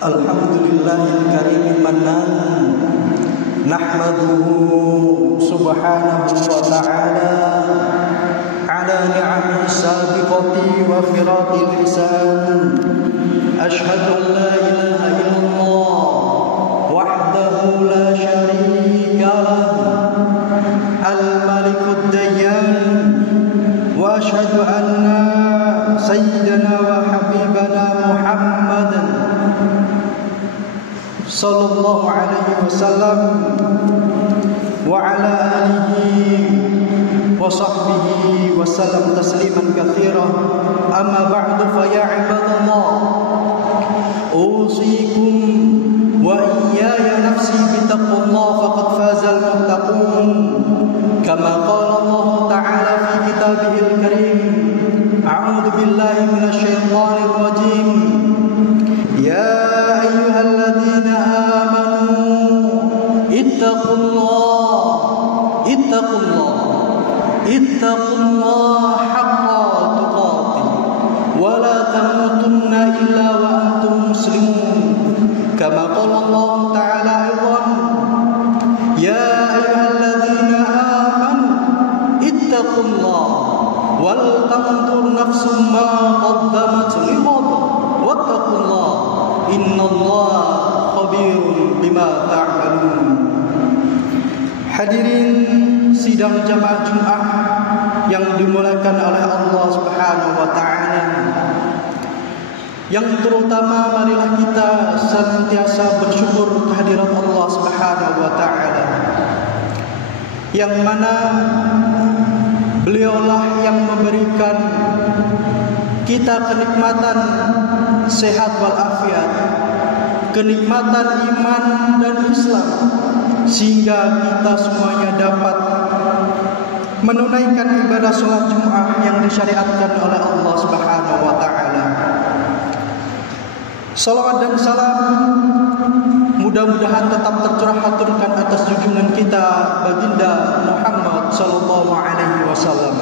Alhamdulillahil karimil mannan, nahmaduhu subhanahu wa ta'ala ala ni'amihi sabiqati wa khiratil hisan. Ashhadu an la ilaha illallah wahdahu la syarika lahu, al-malikud dayyan, wa ashhadu anna sayyidana wa habibana Muhammadan sallallahu alaihi wasallam wa ala alihi wa sahbihi wa sallam tasliman katsira. Amma ba'du, fa ya ibadallah, usikum wa iyaya nafsi bittaqwallah faqad fazal muttaqun, kama qala Allah ta'ala fi kitabihil karim. A'udzu billahi minasy syaithanir rajim. Ya ayyuhalladzina amanu ittaqullaha haqqa tuqatih wa la tamutunna illa wa antum muslimun, kama qala Allah ta'ala aidan. Ya ayyuhalladzina amanu ittaqullaha wal tanzur nafsum ma qaddamat lighad wattaqullaha innallaha khabirun bima ta'malun. Hadirin sidang jamaah Jumat yang dimuliakan oleh Allah Subhanahu wa taala, yang terutama marilah kita senantiasa bersyukur kehadirat Allah Subhanahu wa taala, yang mana beliaulah yang memberikan kita kenikmatan sehat walafiat, kenikmatan iman dan Islam, sehingga kita semuanya dapat menunaikan ibadah salat Jumat yang disyariatkan oleh Allah Subhanahu wa taala. Salawat dan salam mudah-mudahan tetap tercurah haturkan atas junjungan kita baginda Muhammad sallallahu alaihi wasallam,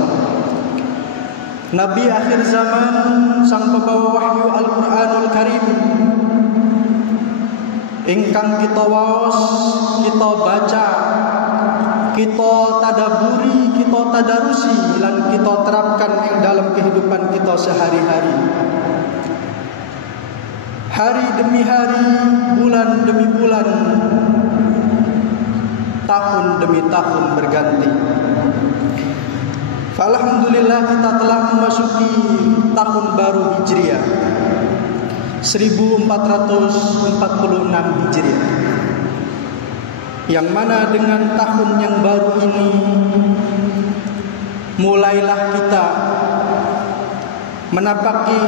Nabi akhir zaman, sang pembawa wahyu Al-Qur'anul Karim, ingkang kita waos, kita baca, kita tadaburi, kita tadarusi, lan kita terapkan ing dalam kehidupan kita sehari-hari. Hari demi hari, bulan demi bulan, tahun demi tahun berganti. Alhamdulillah, kita telah memasuki tahun baru Hijriah 1446 Hijriah, yang mana dengan tahun yang baru ini mulailah kita menapaki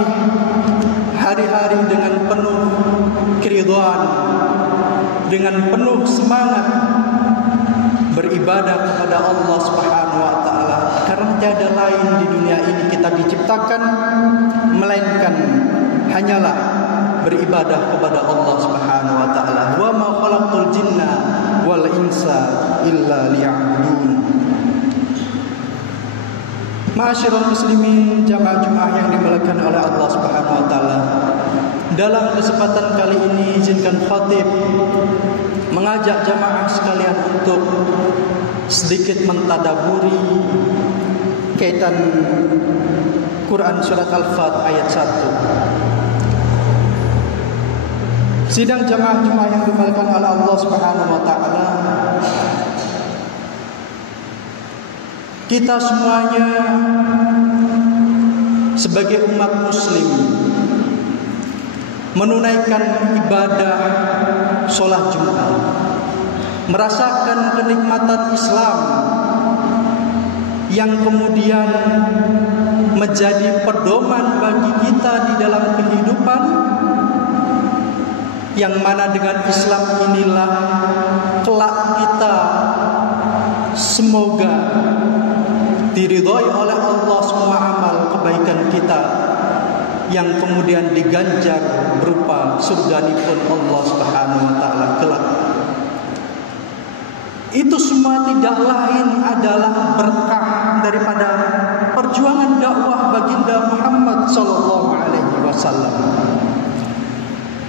hari-hari dengan penuh keridhaan, dengan penuh semangat beribadah kepada Allah Subhanahu wa taala, karena tiada lain di dunia ini kita diciptakan melainkan hanyalah beribadah kepada Allah Subhanahu wa taala. Wa ma khalaqtul jinna wal insa illa liya'budun. Ma'asyiral muslimin, jamaah Jumat yang dimuliakan oleh Allah Subhanahu wa taala, dalam kesempatan kali ini izinkan khatib mengajak jamaah sekalian untuk sedikit mentadaburi kaitan Quran surat Al-Fat ayat 1. Sidang jamaah Jumat yang dimuliakan oleh Allah Subhanahu wa taala, kita semuanya sebagai umat muslim menunaikan ibadah sholat Jumat, merasakan kenikmatan Islam yang kemudian menjadi pedoman bagi kita di yang mana dengan Islam inilah kelak kita semoga diridhoi oleh Allah semua amal kebaikan kita yang kemudian diganjar berupa surganipun Allah Subhanahu wa taala kelak. Itu semua tidak lain adalah berkah daripada perjuangan dakwah baginda Muhammad sallallahu alaihi wasallam.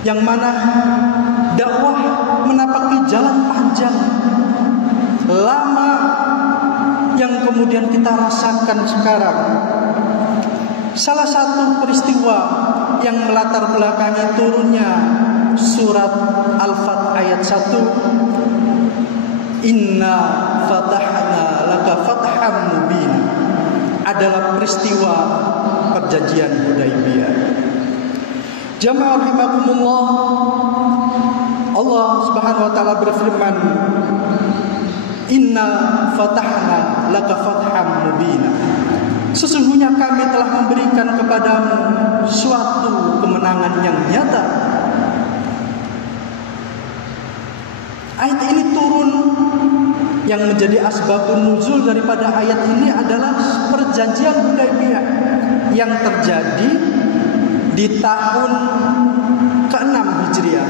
Yang mana dakwah menapaki jalan panjang lama yang kemudian kita rasakan sekarang. Salah satu peristiwa yang melatar belakangi turunnya surat Al-Fat ayat 1, Inna fatahna laka fatham mubin, adalah peristiwa perjanjian Hudaibiyah. Jamaah rahimakumullah, Allah Subhanahu wa taala berfirman, Inna fatahna laka fatham mubina. Sesungguhnya kami telah memberikan kepadamu suatu kemenangan yang nyata. Ayat ini turun, yang menjadi asbabun nuzul daripada ayat ini adalah perjanjian Hudaibiyah yang terjadi di tahun ke-6 Hijriah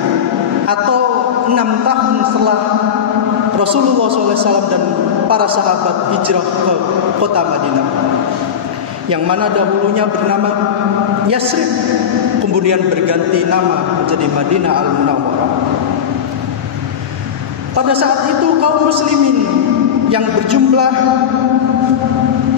atau 6 tahun setelah Rasulullah SAW dan para sahabat hijrah ke kota Madinah, yang mana dahulunya bernama Yasrib, kemudian berganti nama menjadi Madinah Al-Munawwarah. Pada saat itu kaum muslimin yang berjumlah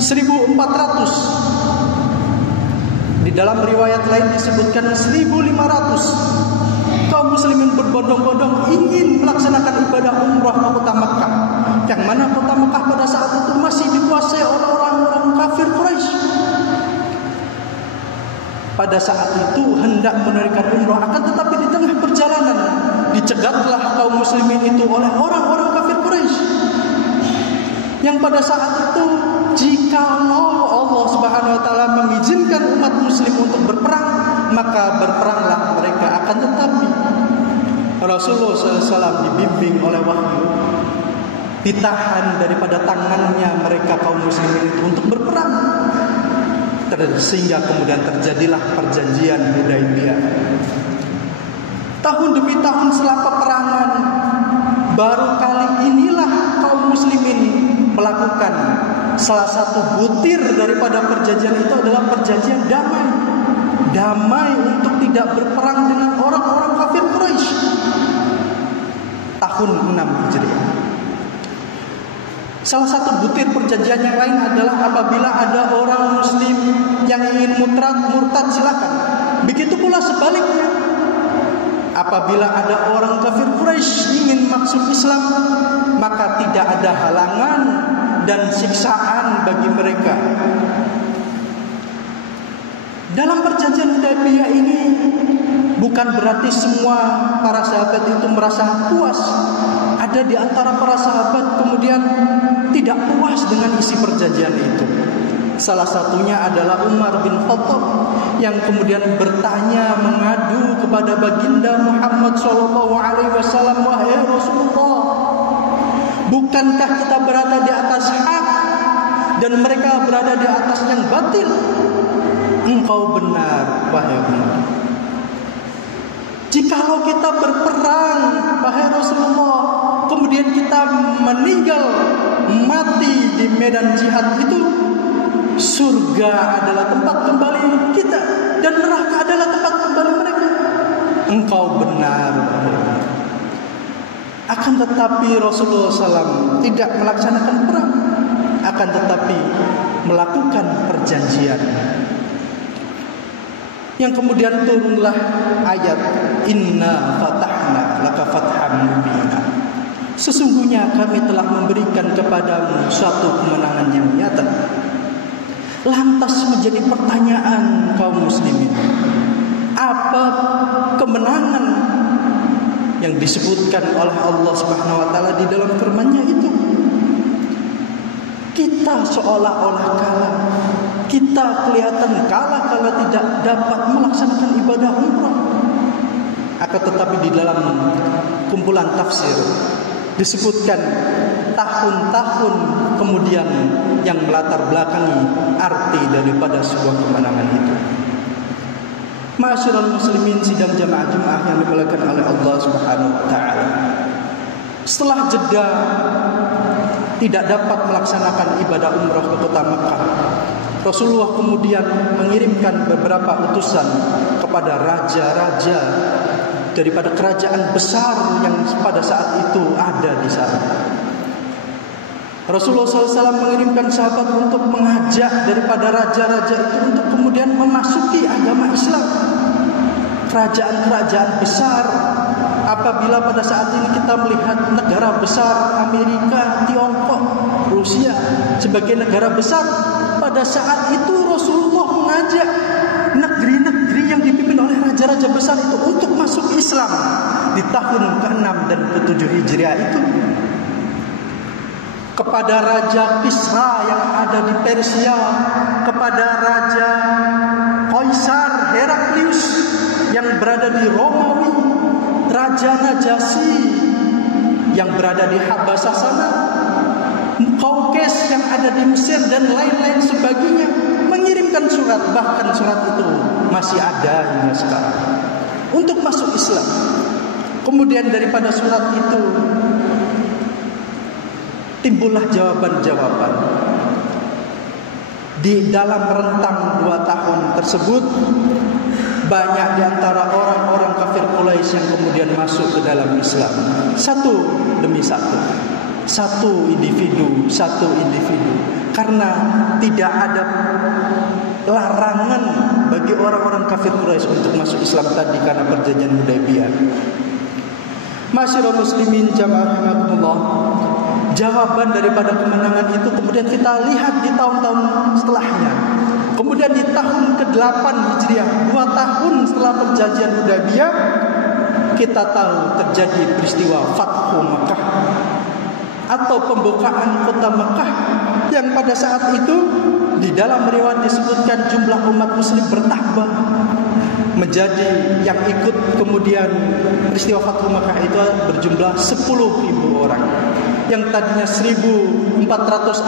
1.400, di dalam riwayat lain disebutkan 1.500, kaum muslimin berbondong-bondong ingin melaksanakan ibadah umrah ke kota Mekah, yang mana kota Mekah pada saat itu masih dikuasai oleh orang-orang kafir Quraisy. Pada saat itu hendak menunaikan umrah, akan tetapi di tengah perjalanan dicegatlah kaum muslimin itu oleh orang-orang kafir Quraisy, yang pada saat itu jika Allah Subhanahu wa taala mengizinkan umat muslim untuk berperang, maka berperanglah mereka. Akan tetapi Rasulullah SAW dibimbing oleh wahyu, ditahan daripada tangannya mereka kaum muslimin itu untuk berperang, sehingga kemudian terjadilah perjanjian Hudaibiyah. Tahun demi tahun setelah peperangan, baru kali inilah kaum muslimin melakukan salah satu butir daripada perjanjian itu adalah perjanjian damai. Damai untuk tidak berperang dengan orang-orang kafir Quraisy. Tahun 6 Hijriah. Salah satu butir perjanjian yang lain adalah apabila ada orang muslim yang ingin murtad silakan. Begitu pula sebaliknya. Apabila ada orang kafir Quraisy ingin masuk Islam, maka tidak ada halangan dan siksaan bagi mereka. Dalam perjanjian Hudaibiyah ini bukan berarti semua para sahabat itu merasa puas. Ada di antara para sahabat kemudian tidak puas dengan isi perjanjian itu. Salah satunya adalah Umar bin Khattab yang kemudian bertanya, mengadu kepada baginda Muhammad SAW, wahai Rasulullah, bukankah kita berada di atas hak dan mereka berada di atas yang batil? Engkau benar, wahai Umar. Jikalau kita berperang, wahai Rasulullah, kemudian kita meninggal mati di medan jihad itu, surga adalah tempat kembali kita dan neraka adalah tempat kembali mereka. Engkau benar. Akan tetapi Rasulullah SAW tidak melaksanakan perang, akan tetapi melakukan perjanjian. Yang kemudian turunlah ayat Inna fatahna laka fatham mubina. Sesungguhnya kami telah memberikan kepadamu suatu kemenangan yang nyata. Lantas menjadi pertanyaan kaum muslimin, apa kemenangan yang disebutkan oleh Allah Subhanahu wa taala di dalam firman-Nya itu? Kita seolah-olah kalah. Kita kelihatan kalah kalau tidak dapat melaksanakan ibadah umrah. Akan tetapi di dalam kumpulan tafsir disebutkan tahun-tahun kemudian yang melatar belakangi arti daripada sebuah kemenangan itu. Ma'asyiral muslimin, sidang jamaah Jumat yang dimuliakan oleh Allah Subhanahu wa taala. Setelah jeda tidak dapat melaksanakan ibadah umrah ke kota Mekah, Rasulullah kemudian mengirimkan beberapa utusan kepada raja-raja daripada kerajaan besar yang pada saat itu ada di sana. Rasulullah SAW mengirimkan sahabat untuk mengajak daripada raja-raja itu untuk kemudian memasuki agama Islam. Kerajaan-kerajaan besar, apabila pada saat ini kita melihat negara besar Amerika, Tiongkok, Rusia sebagai negara besar, pada saat itu Rasulullah mengajak negeri-negeri yang dipimpin oleh raja-raja besar itu untuk masuk Islam di tahun ke-6 dan ke-7 Hijriah itu. Kepada Raja Kisra yang ada di Persia, kepada Raja Kaisar Heraklius yang berada di Romawi, Raja Najasyi yang berada di Habasah sana, Kaukes yang ada di Mesir dan lain-lain sebagainya, mengirimkan surat, bahkan surat itu masih ada hingga sekarang untuk masuk Islam. Kemudian daripada surat itu timbullah jawaban-jawaban. Di dalam rentang 2 tahun tersebut, banyak di antara orang-orang kafir Quraisy yang kemudian masuk ke dalam Islam, satu demi satu, satu individu, karena tidak ada larangan bagi orang-orang kafir Quraisy untuk masuk Islam tadi karena perjanjian Hudaybiyah. Ma'asyiral muslimin jamaah rahimakumullah, jawaban daripada kemenangan itu kemudian kita lihat di tahun-tahun setelahnya. Kemudian di tahun ke-8 Hijriah, 2 tahun setelah perjanjian Hudaybiyah, kita tahu terjadi peristiwa Fathu Mekah atau pembukaan kota Mekah, yang pada saat itu di dalam riwayat disebutkan jumlah umat muslim bertambah menjadi yang ikut kemudian peristiwa Fathu Mekah itu berjumlah 10.000 orang. Yang tadinya 1.400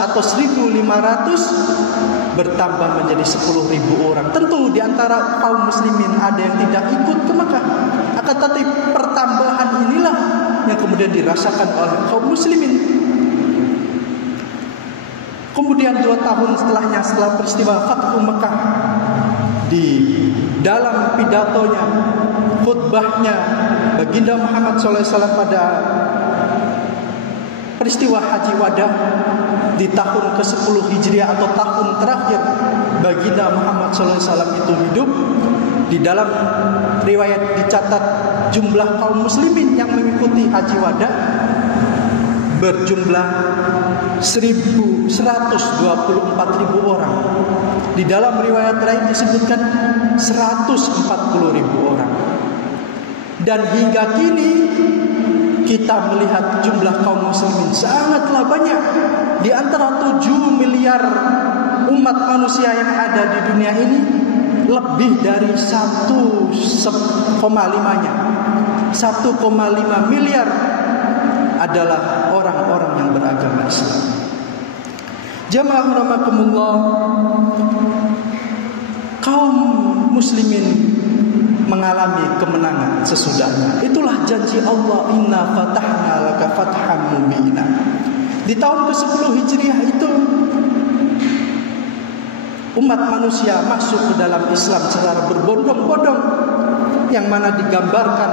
atau 1.500 bertambah menjadi 10.000 orang. Tentu di antara kaum muslimin ada yang tidak ikut ke Mekah. Akan tetapi pertambahan inilah yang kemudian dirasakan oleh kaum muslimin. Kemudian 2 tahun setelahnya, setelah peristiwa Fathu Mekah, di dalam pidatonya, khutbahnya baginda Muhammad SAW pada peristiwa Haji Wada di tahun ke-10 Hijriah atau tahun terakhir baginda Muhammad SAW itu hidup, di dalam riwayat dicatat jumlah kaum muslimin yang mengikuti Haji Wada berjumlah 124.000 orang. Di dalam riwayat lain disebutkan 140.000 orang. Dan hingga kini kita melihat jumlah kaum muslimin sangatlah banyak. Di antara 7 miliar umat manusia yang ada di dunia ini, lebih dari 1,5-nya 1,5 miliar adalah orang-orang yang beragama Islam. Jamaah rahimakumullah, kaum muslimin mengalami kemenangan sesudahnya. Itulah janji Allah, inna fatahna laka fatham mubina. Di tahun ke-10 Hijriah itu umat manusia masuk ke dalam Islam secara berbondong-bondong, yang mana digambarkan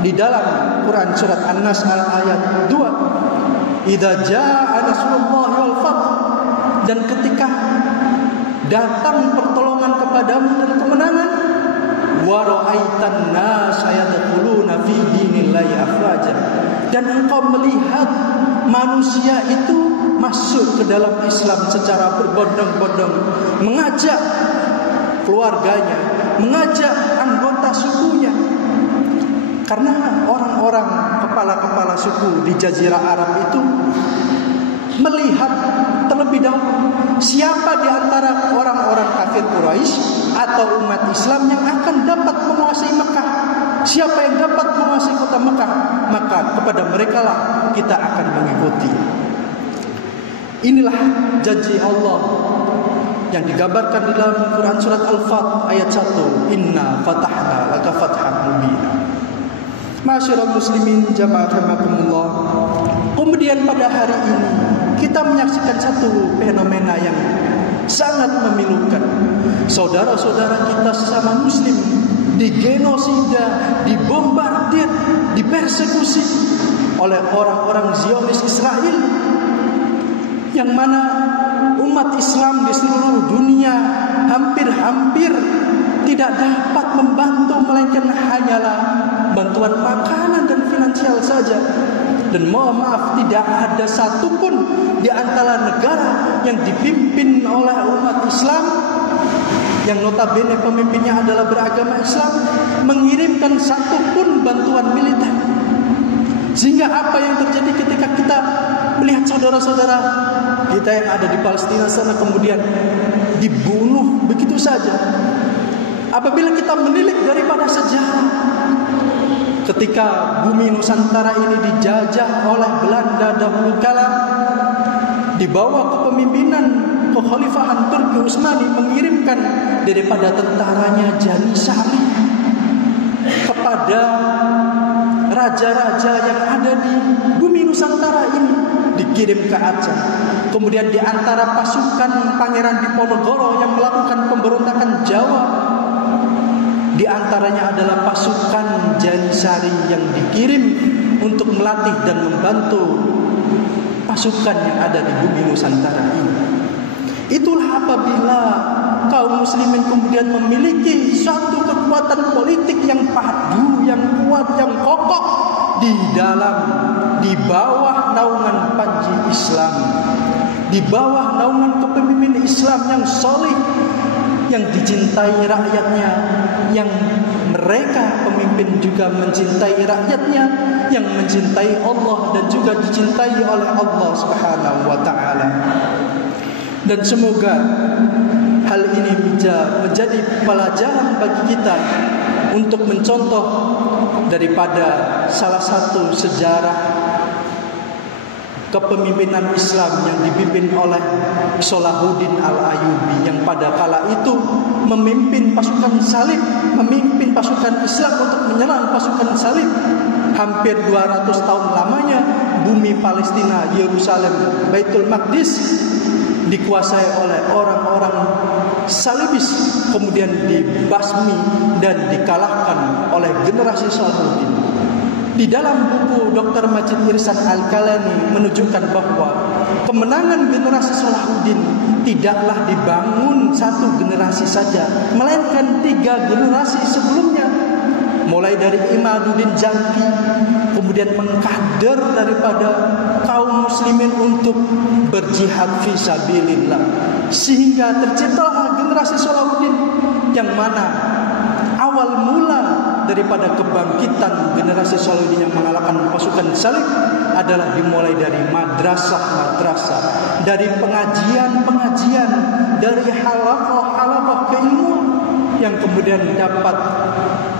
di dalam Quran surat An-Nas ayat 2, idza jaa nasrullahi wal fath, dan ketika datang pertolongan kepadamu dan kemenangan, wa ra'aitan nas yadkhuluna fi dinillahi afwaja, dan engkau melihat manusia itu masuk ke dalam Islam secara berbondong-bondong, mengajak keluarganya, mengajak anggota sukunya. Karena orang-orang kepala-kepala suku di Jazirah Arab itu melihat terlebih dahulu siapa di antara orang-orang kafir Quraisy atau umat Islam yang akan dapat menguasai Mekah. Siapa yang dapat menguasai kota Mekah, maka kepada mereka lah kita akan mengikuti. Inilah janji Allah yang digambarkan di dalam Quran surat Al-Fat ayat 1. Inna fatahna laka fathan mubina. Ma'asyiral muslimin jamaah rahimakumullah. Kemudian pada hari ini kita menyaksikan satu fenomena yang sangat memilukan. Saudara-saudara kita sesama muslim digenosida, dibombardir, dipersekusi oleh orang-orang Zionis Israel, yang mana umat Islam di seluruh dunia hampir-hampir tidak dapat membantu, melainkan hanyalah bantuan makanan dan finansial saja. Dan mohon maaf, tidak ada satupun di antara negara yang dipimpin oleh umat Islam, yang notabene pemimpinnya adalah beragama Islam, mengirimkan satupun bantuan militer. Sehingga apa yang terjadi ketika kita melihat saudara-saudara kita yang ada di Palestina sana kemudian dibunuh begitu saja. Apabila kita menilik daripada sejarah, ketika bumi Nusantara ini dijajah oleh Belanda dahulu kala, di bawah kepemimpinan kekhalifahan Turki Utsmani, mengirimkan daripada tentaranya Janissary kepada raja-raja yang ada di bumi Nusantara ini, dikirim ke Aceh. Kemudian di antara pasukan Pangeran Diponegoro yang melakukan pemberontakan Jawa, di antaranya adalah pasukan Janissary yang dikirim untuk melatih dan membantu pasukan yang ada di bumi Nusantara ini. Itulah apabila kaum muslimin kemudian memiliki suatu kekuatan politik yang padu, yang kuat, yang kokoh di bawah naungan Panji Islam, di bawah naungan kepemimpinan Islam yang solid, yang dicintai rakyatnya, yang mereka pemimpin juga mencintai rakyatnya, yang mencintai Allah dan juga dicintai oleh Allah Subhanahu wa taala. Dan semoga hal ini bisa menjadi pelajaran bagi kita untuk mencontoh daripada salah satu sejarah kepemimpinan Islam yang dipimpin oleh Salahuddin Al-Ayyubi, yang pada kala itu memimpin pasukan salib, memimpin pasukan Islam untuk menyerang pasukan salib. Hampir 200 tahun lamanya bumi Palestina, Yerusalem, Baitul Maqdis dikuasai oleh orang-orang salibis, kemudian dibasmi dan dikalahkan oleh generasi Salahuddin. Di dalam buku Dr. Majid Irsan Al-Kalani menunjukkan bahwa kemenangan generasi Salahuddin tidaklah dibangun satu generasi saja, melainkan 3 generasi sebelumnya. Mulai dari Imaduddin Janki, kemudian mengkader daripada kaum muslimin untuk berjihad fisabilillah, sehingga terciptalah generasi Salahuddin, yang mana awal mula daripada kebangkitan generasi Salahuddin yang mengalahkan pasukan salib adalah dimulai dari madrasah-madrasah, dari pengajian-pengajian, dari halaqah-halaqah keilmuan, yang kemudian dapat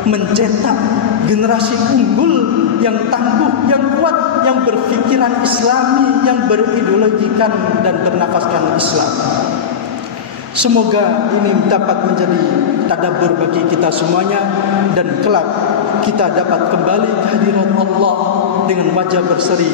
mencetak generasi unggul yang tangguh, yang kuat, yang berfikiran Islami, yang berideologikan dan bernafaskan Islam. Semoga ini dapat menjadi tadabbur bagi kita semuanya, dan kelak kita dapat kembali ke hadirat Allah dengan wajah berseri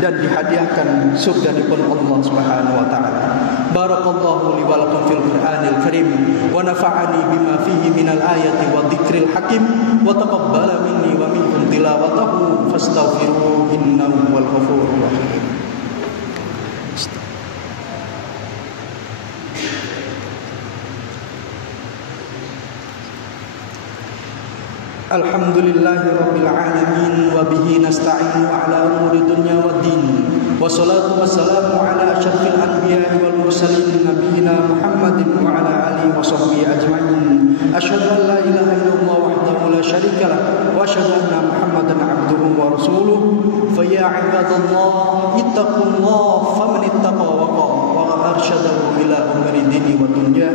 dan dihadiahkan surga dipun Allah Subhanahu wa taala. Barakallahu li wa lakum fil Qur'anil Karim wa nafa'ani bima fihi minal ayati wa dzikril hakim wa taqabbala minni wa minkum tilawatahu fastaghfiruhu innahu wal ghafurur rahim. Alhamdulillahi rabbil alamin wa bihi nasta'inu ala umuri dunya waddin, wassalatu wassalamu ala asyrafil anbiya'i wal mursalin nabiyina Muhammadin wa ala alihi wa sahbihi ajma'in. Asyhadu an la ilaha illallah wahdahu la syarika lah wa asyhadu anna Muhammadan 'abduhu wa rasuluh. Fa ya 'ibadallah ittaqullaha faman ittaqa wa arsyadahu ila umuri dini wa dunya.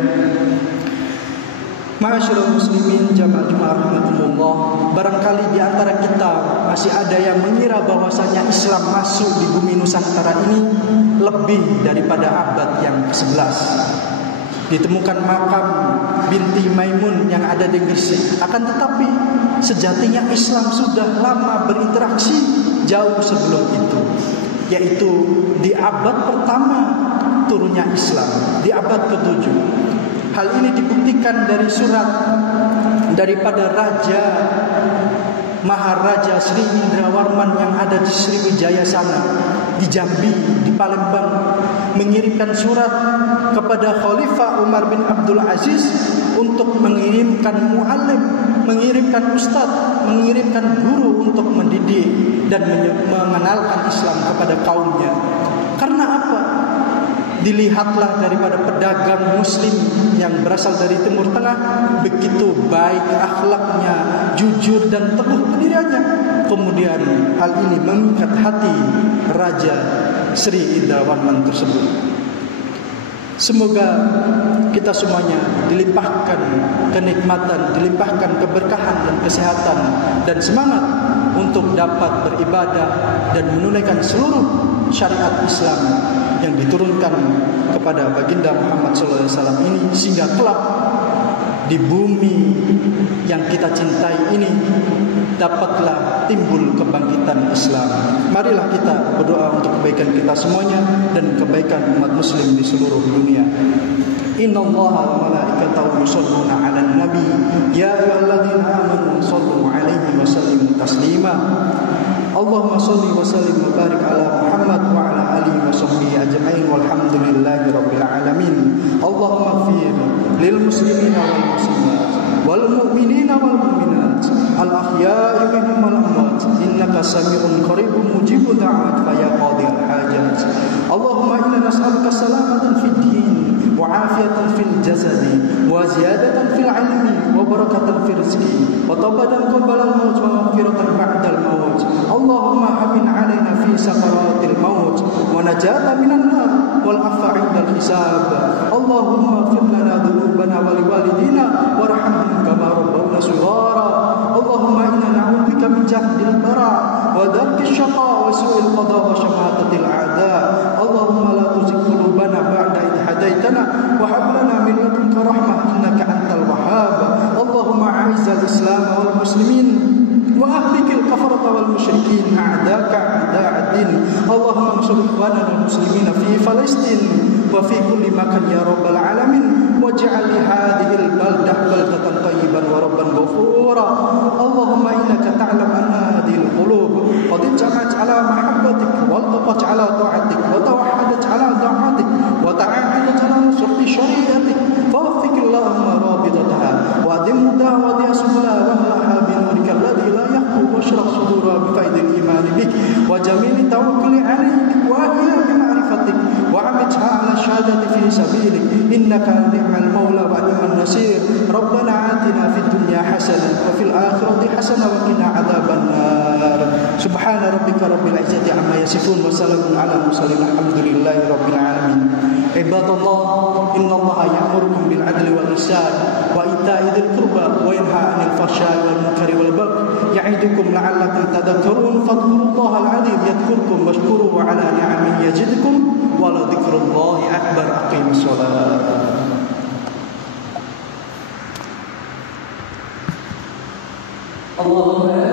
Ma'asyiral muslimin jamaah rahmatullah, barangkali kita masih ada yang mengira bahwasanya Islam masuk di bumi Nusantara ini lebih daripada abad yang ke-11. Ditemukan makam binti Maimun yang ada di Gresik. Akan tetapi sejatinya Islam sudah lama berinteraksi jauh sebelum itu, yaitu di abad pertama turunnya Islam, di abad ke-7. Hal ini dibuktikan dari surat daripada Raja Maharaja Sri Indrawarman yang ada di Sriwijaya sana, di Jambi, di Palembang, mengirimkan surat kepada Khalifah Umar bin Abdul Aziz untuk mengirimkan muallim, mengirimkan ustadz, mengirimkan guru untuk mendidik dan mengenalkan Islam kepada kaumnya. Karena apa? Dilihatlah daripada pedagang muslim yang berasal dari Timur Tengah, begitu baik akhlaknya, jujur dan teguh pendiriannya. Kemudian hal ini mengikat hati Raja Sri Indrawarman tersebut. Semoga kita semuanya dilimpahkan kenikmatan, dilimpahkan keberkahan dan kesehatan dan semangat untuk dapat beribadah dan menunaikan seluruh syariat Islam yang diturunkan kepada baginda Muhammad SAW ini, sehingga kelak di bumi yang kita cintai ini dapatlah timbul kebangkitan Islam. Marilah kita berdoa untuk kebaikan kita semuanya dan kebaikan umat muslim di seluruh dunia. Innallaha wa malaikatahu yusholluna 'alan nabi ya ayyuhalladzina amanu shallu 'alaihi wa sallimu taslima. Allahumma shalli wa sallim wa barik ala Muhammad wa ala alihi wa sahbihi ajma'in walhamdulillahi rabbil alamin. Allahumma ighfir lil muslimina wal muslimat wal mu'minina wal mu'minat al ahya'i minhum wal amwat innaka sami'un qaribun mujibud da'wat fa ya qadhil hajat. Allahumma inna nas'aluka salamatan fid din wa afiyatan fil jasadi wa ziyadatan fil ilmi wa barakatan fil rizqi wa tawbatan qabla al maut wa maghfiratan ba'da al maut. Allahumma hamin 'alaina fi sakaratil maut wa najatan minan nar wal 'afwa 'indal hisab. Allahumma ighfir lana dhunubana wa liwalidina warhamhum kama rabbawna shighara. Allahumma inna na'udzubika min jahdil bara wa darkis syaqa wa su'il qada wa shamatatil a'da. Allahumma la tuzigh qulubana ba'da idh hadaitana wa hab lana min ladunka rahmah innaka antal wahhab. Allahumma a'izzal islam wal muslimin wa ahlikil kafarata wal musyrikin a'daka a'da'ad-din. Allahumma ansur ikhwanana al muslimina fi Palestin wa fi kulli makan ya rabbal alamin waj'al li hadhihi al baldah baldatan tayyiban wa rabban ghafura. Allahumma innaka ta'lam anna hadhihi al qulub qad jama'at ala mahabbatik wa taqat ala ta'atik wa tawahhadat ala da'atik wa ta'ahadat ala nusrati syari'atik fawfiq Allahumma rabitataha wa adim da'wati asma'a wa laha bi nurika alladhi la yaqu wa shrah sudura bi faidil iman bik wa jamili tawakkuli alayk wa ahya bi ma'rifatik wa amitha ala syahadati fi sabilik innaka ni'mal maula wa ni'man nasir. Rabbana atina fid dunya hasanah wa fil akhirati hasanah wa qina adzaban nar. Subhana rabbika rabbil izzati amma yasifun wa salamun ala mursalin alhamdulillahi rabbil alamin. Ibadallah, innallaha ya'murukum bil adli wal ihsan wa ita'i dzil qurba wa yanha 'anil fahsya'i wal munkari wal baghi ya'idukum la'allakum tadhakkarun. Fadhkurullaha al-'azim yadhkurkum washkuruhu 'ala ni'amihi yazidkum wa la dzikrullahi akbar. Aqimus shalah. Allahumma